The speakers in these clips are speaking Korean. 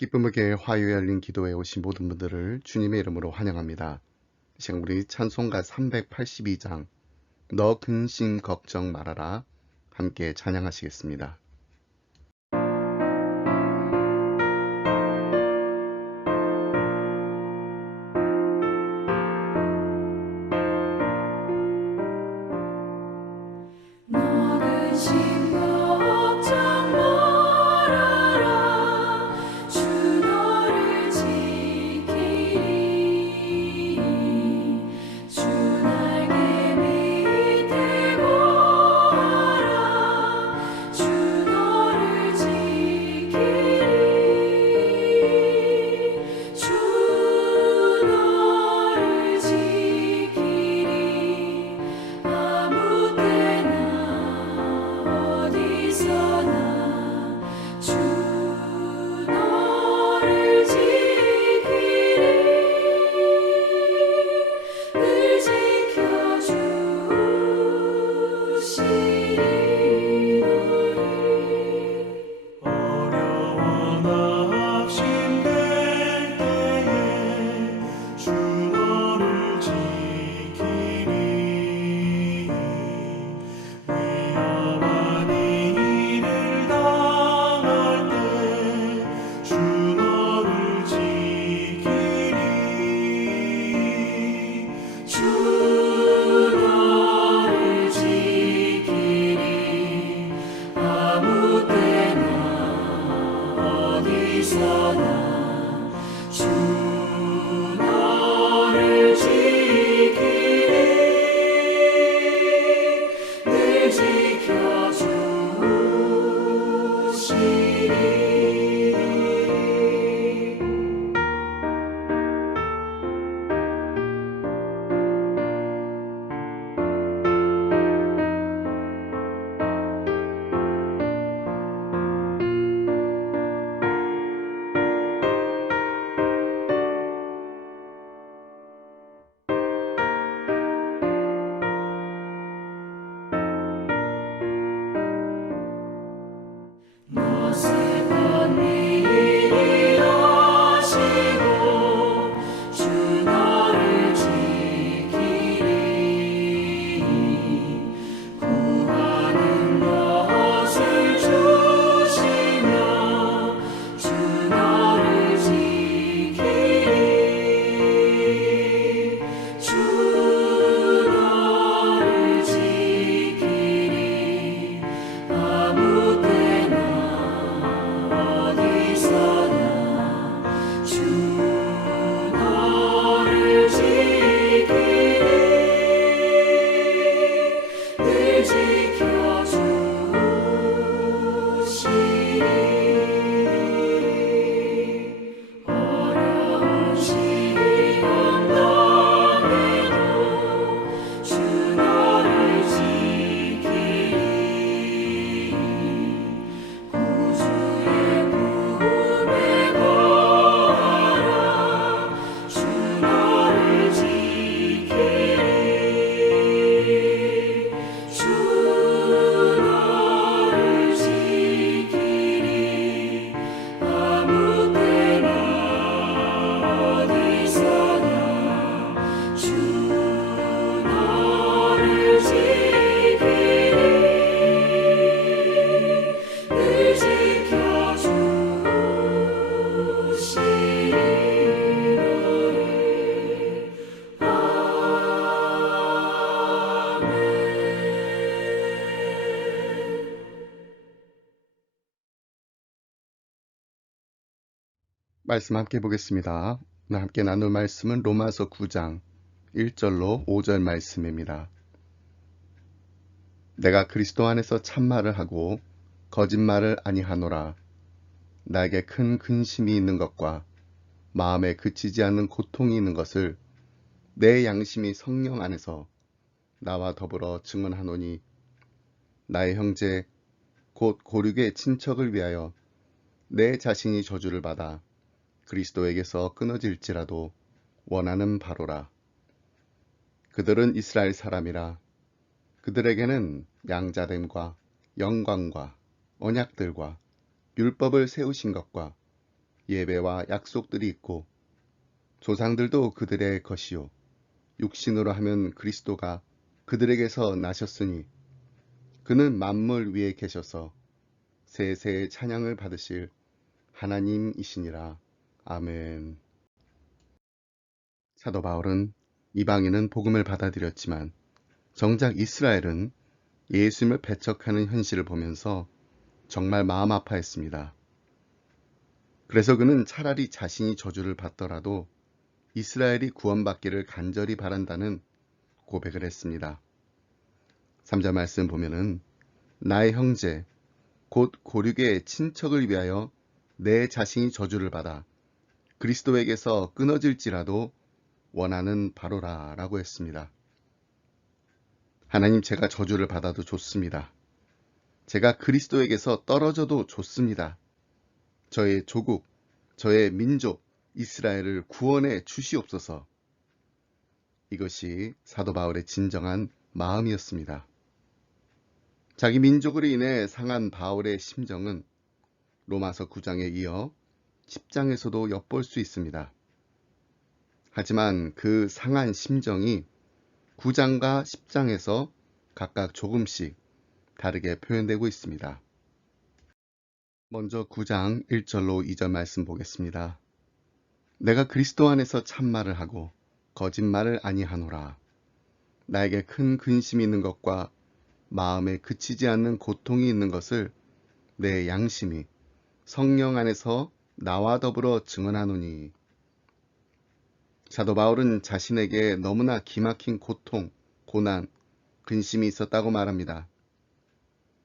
기쁨의 교회 화요일 열린 기도에 오신 모든 분들을 주님의 이름으로 환영합니다. 이 시간 우리 찬송가 382장 너 근심 걱정 말아라 함께 찬양하시겠습니다. 너 근심 걱정 말아라 주 너를 지키리 주 날개 밑에 거하라 주 너를 지키리 주 너를 지키리 아무 때나 어디서나 주 너를 지키리 늘 지켜주시리 너를 어려워 낙심될 때에 주 너를 지키리 위험한 일을 당할 때 주 너를 지키리 주 너를 지키리 아무 때나 어디서나 주 너를 지키리 늘 지켜주시리 너 슬픈 일이 하시고 주 너를 지키리 구하는 것을 주시며 주 너를 지키리 주 너를 지키리 아무 때나 어디서나 주 너를 지키리 늘 지켜주시리 어려운 시험 당해도 주 너를 지키리 구주의 품에 거하라 주 너를 지키리 주 너를 지키리 아무 때나 어디서나 주 너를 지키리 늘 지켜주시리 너를 아멘. 말씀 함께 보겠습니다. 오늘 함께 나눌 말씀은 로마서 9장 1절로 5절 말씀입니다. 내가 그리스도 안에서 참말을 하고 거짓말을 아니하노라. 나에게 큰 근심이 있는 것과 마음에 그치지 않는 고통이 있는 것을 내 양심이 성령 안에서 나와 더불어 증언하노니 나의 형제 곧 고륙의 친척을 위하여 내 자신이 저주를 받아 그리스도에게서 끊어질지라도 원하는 바로라. 그들은 이스라엘 사람이라. 그들에게는 양자됨과 영광과 언약들과 율법을 세우신 것과 예배와 약속들이 있고 조상들도 그들의 것이요 육신으로 하면 그리스도가 그들에게서 나셨으니 그는 만물 위에 계셔서 세세의 찬양을 받으실 하나님이시니라. 아멘. 사도 바울은 이방인은 복음을 받아들였지만 정작 이스라엘은 예수님을 배척하는 현실을 보면서 정말 마음 아파했습니다. 그래서 그는 차라리 자신이 저주를 받더라도 이스라엘이 구원받기를 간절히 바란다는 고백을 했습니다. 3절 말씀 보면은 나의 형제 곧 고륙의 친척을 위하여 내 자신이 저주를 받아 그리스도에게서 끊어질지라도 원하는 바로라 라고 했습니다. 하나님, 제가 저주를 받아도 좋습니다. 제가 그리스도에게서 떨어져도 좋습니다. 저의 조국, 저의 민족 이스라엘을 구원해 주시옵소서. 이것이 사도 바울의 진정한 마음이었습니다. 자기 민족으로 인해 상한 바울의 심정은 로마서 9장에 이어 10장에서도 엿볼 수 있습니다. 하지만 그 상한 심정이 9장과 10장에서 각각 조금씩 다르게 표현되고 있습니다. 먼저 9장 1절로 2절 말씀 보겠습니다. 내가 그리스도 안에서 참말을 하고 거짓말을 아니하노라. 나에게 큰 근심이 있는 것과 마음에 그치지 않는 고통이 있는 것을 내 양심이 성령 안에서 나와 더불어 증언하노니. 사도 바울은 자신에게 너무나 기막힌 고통, 고난, 근심이 있었다고 말합니다.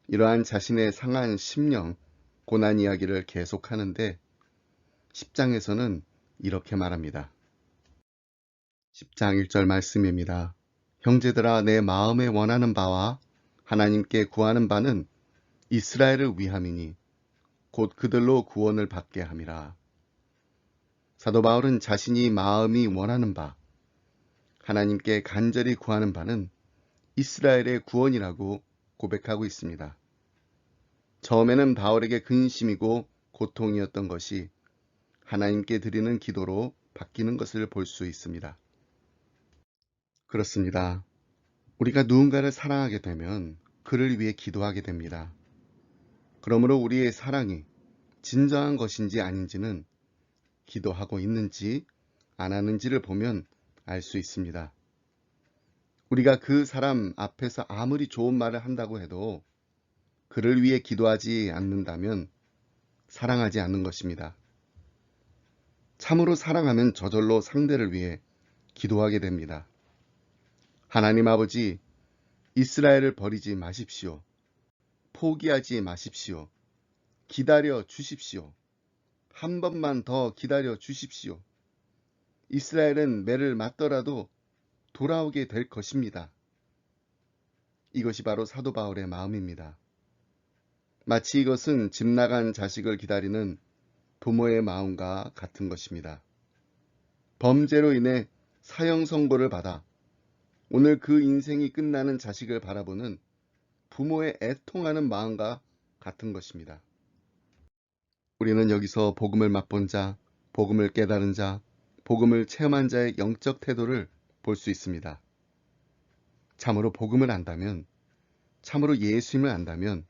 이러한 자신의 상한 심령, 고난 이야기를 계속하는데 10장에서는 이렇게 말합니다. 10장 1절 말씀입니다. 형제들아, 내 마음에 원하는 바와 하나님께 구하는 바는 이스라엘을 위함이니 곧 그들로 구원을 받게 함이라. 사도 바울은 자신이 마음이 원하는 바, 하나님께 간절히 구하는 바는 이스라엘의 구원이라고 고백하고 있습니다. 처음에는 바울에게 근심이고 고통이었던 것이 하나님께 드리는 기도로 바뀌는 것을 볼 수 있습니다. 그렇습니다. 우리가 누군가를 사랑하게 되면 그를 위해 기도하게 됩니다. 그러므로 우리의 사랑이 진정한 것인지 아닌지는 기도하고 있는지 안 하는지를 보면 알 수 있습니다. 우리가 그 사람 앞에서 아무리 좋은 말을 한다고 해도 그를 위해 기도하지 않는다면 사랑하지 않는 것입니다. 참으로 사랑하면 저절로 상대를 위해 기도하게 됩니다. 하나님 아버지, 이스라엘을 버리지 마십시오. 포기하지 마십시오. 기다려 주십시오. 한 번만 더 기다려 주십시오. 이스라엘은 매를 맞더라도 돌아오게 될 것입니다. 이것이 바로 사도 바울의 마음입니다. 마치 이것은 집 나간 자식을 기다리는 부모의 마음과 같은 것입니다. 범죄로 인해 사형 선고를 받아 오늘 그 인생이 끝나는 자식을 바라보는 부모의 애통하는 마음과 같은 것입니다. 우리는 여기서 복음을 맛본 자, 복음을 깨달은 자, 복음을 체험한 자의 영적 태도를 볼 수 있습니다. 참으로 복음을 안다면, 참으로 예수님을 안다면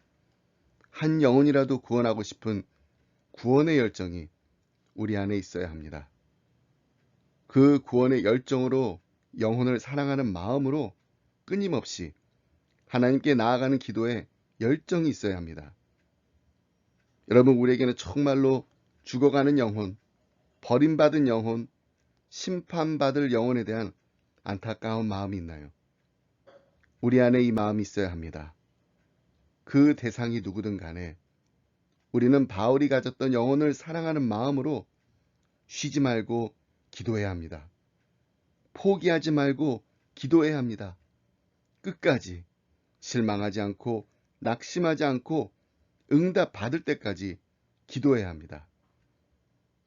한 영혼이라도 구원하고 싶은 구원의 열정이 우리 안에 있어야 합니다. 그 구원의 열정으로 영혼을 사랑하는 마음으로 끊임없이 하나님께 나아가는 기도에 열정이 있어야 합니다. 여러분, 우리에게는 정말로 죽어가는 영혼, 버림받은 영혼, 심판받을 영혼에 대한 안타까운 마음이 있나요? 우리 안에 이 마음이 있어야 합니다. 그 대상이 누구든 간에 우리는 바울이 가졌던 영혼을 사랑하는 마음으로 쉬지 말고 기도해야 합니다. 포기하지 말고 기도해야 합니다. 끝까지 실망하지 않고 낙심하지 않고 응답 받을 때까지 기도해야 합니다.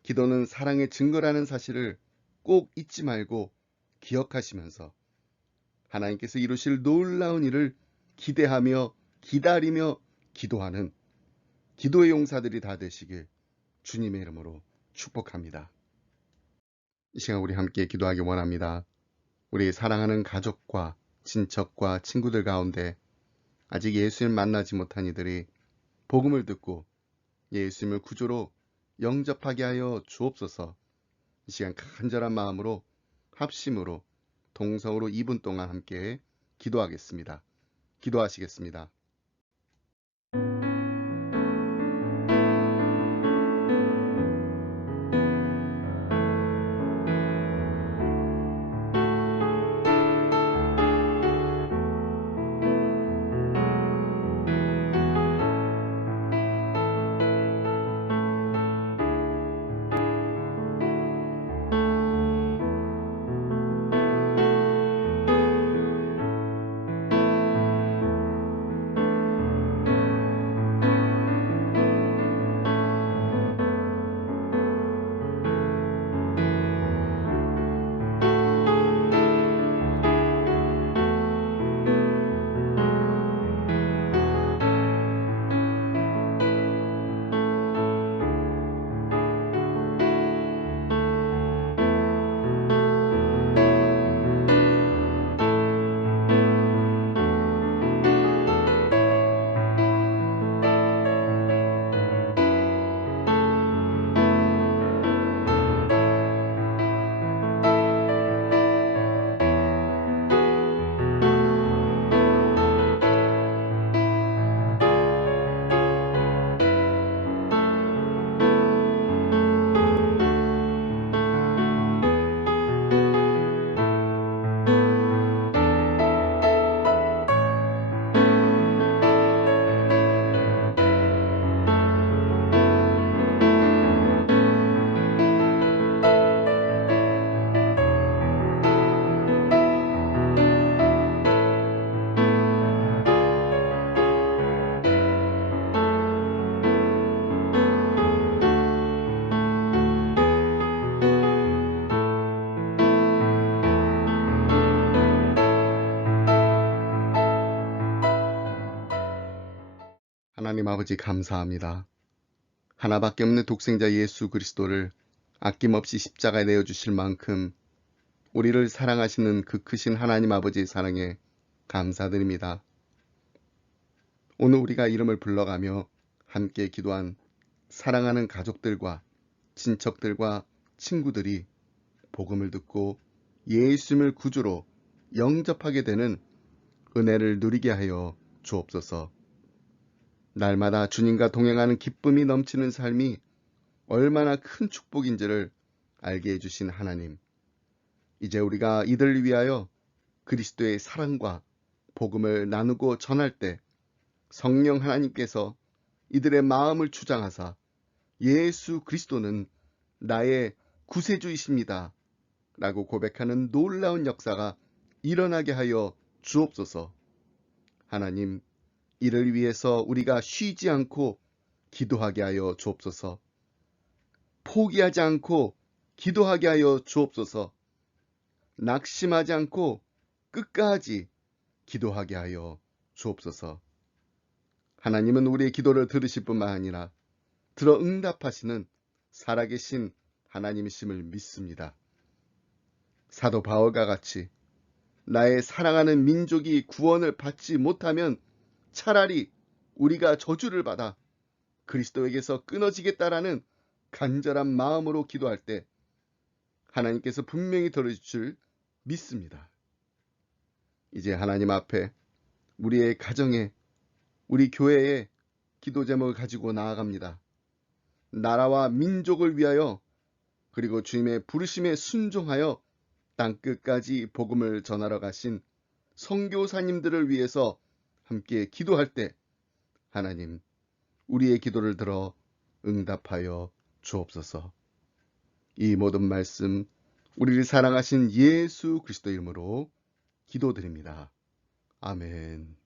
기도는 사랑의 증거라는 사실을 꼭 잊지 말고 기억하시면서 하나님께서 이루실 놀라운 일을 기대하며 기다리며 기도하는 기도의 용사들이 다 되시길 주님의 이름으로 축복합니다. 이 시간 우리 함께 기도하기 원합니다. 우리 사랑하는 가족과 친척과 친구들 가운데 아직 예수님을 만나지 못한 이들이 복음을 듣고 예수님을 구주로 영접하게 하여 주옵소서. 이 시간 간절한 마음으로 합심으로 동성으로 2분 동안 함께 기도하겠습니다. 기도하시겠습니다. 하나님 아버지 감사합니다. 하나밖에 없는 독생자 예수 그리스도를 아낌없이 십자가에 내어주실 만큼 우리를 사랑하시는 그 크신 하나님 아버지의 사랑에 감사드립니다. 오늘 우리가 이름을 불러가며 함께 기도한 사랑하는 가족들과 친척들과 친구들이 복음을 듣고 예수님을 구주로 영접하게 되는 은혜를 누리게 하여 주옵소서. 날마다 주님과 동행하는 기쁨이 넘치는 삶이 얼마나 큰 축복인지를 알게 해주신 하나님, 이제 우리가 이들을 위하여 그리스도의 사랑과 복음을 나누고 전할 때 성령 하나님께서 이들의 마음을 주장하사 예수 그리스도는 나의 구세주이십니다 라고 고백하는 놀라운 역사가 일어나게 하여 주옵소서. 하나님, 이를 위해서 우리가 쉬지 않고 기도하게 하여 주옵소서. 포기하지 않고 기도하게 하여 주옵소서. 낙심하지 않고 끝까지 기도하게 하여 주옵소서. 하나님은 우리의 기도를 들으실 뿐만 아니라 들어 응답하시는 살아계신 하나님이심을 믿습니다. 사도 바울과 같이 나의 사랑하는 민족이 구원을 받지 못하면 차라리 우리가 저주를 받아 그리스도에게서 끊어지겠다라는 간절한 마음으로 기도할 때 하나님께서 분명히 들어주실 줄 믿습니다. 이제 하나님 앞에 우리의 가정에, 우리 교회에 기도 제목을 가지고 나아갑니다. 나라와 민족을 위하여, 그리고 주님의 부르심에 순종하여 땅끝까지 복음을 전하러 가신 선교사님들을 위해서 함께 기도할 때 하나님, 우리의 기도를 들어 응답하여 주옵소서. 이 모든 말씀 우리를 사랑하신 예수 그리스도 이름으로 기도드립니다. 아멘.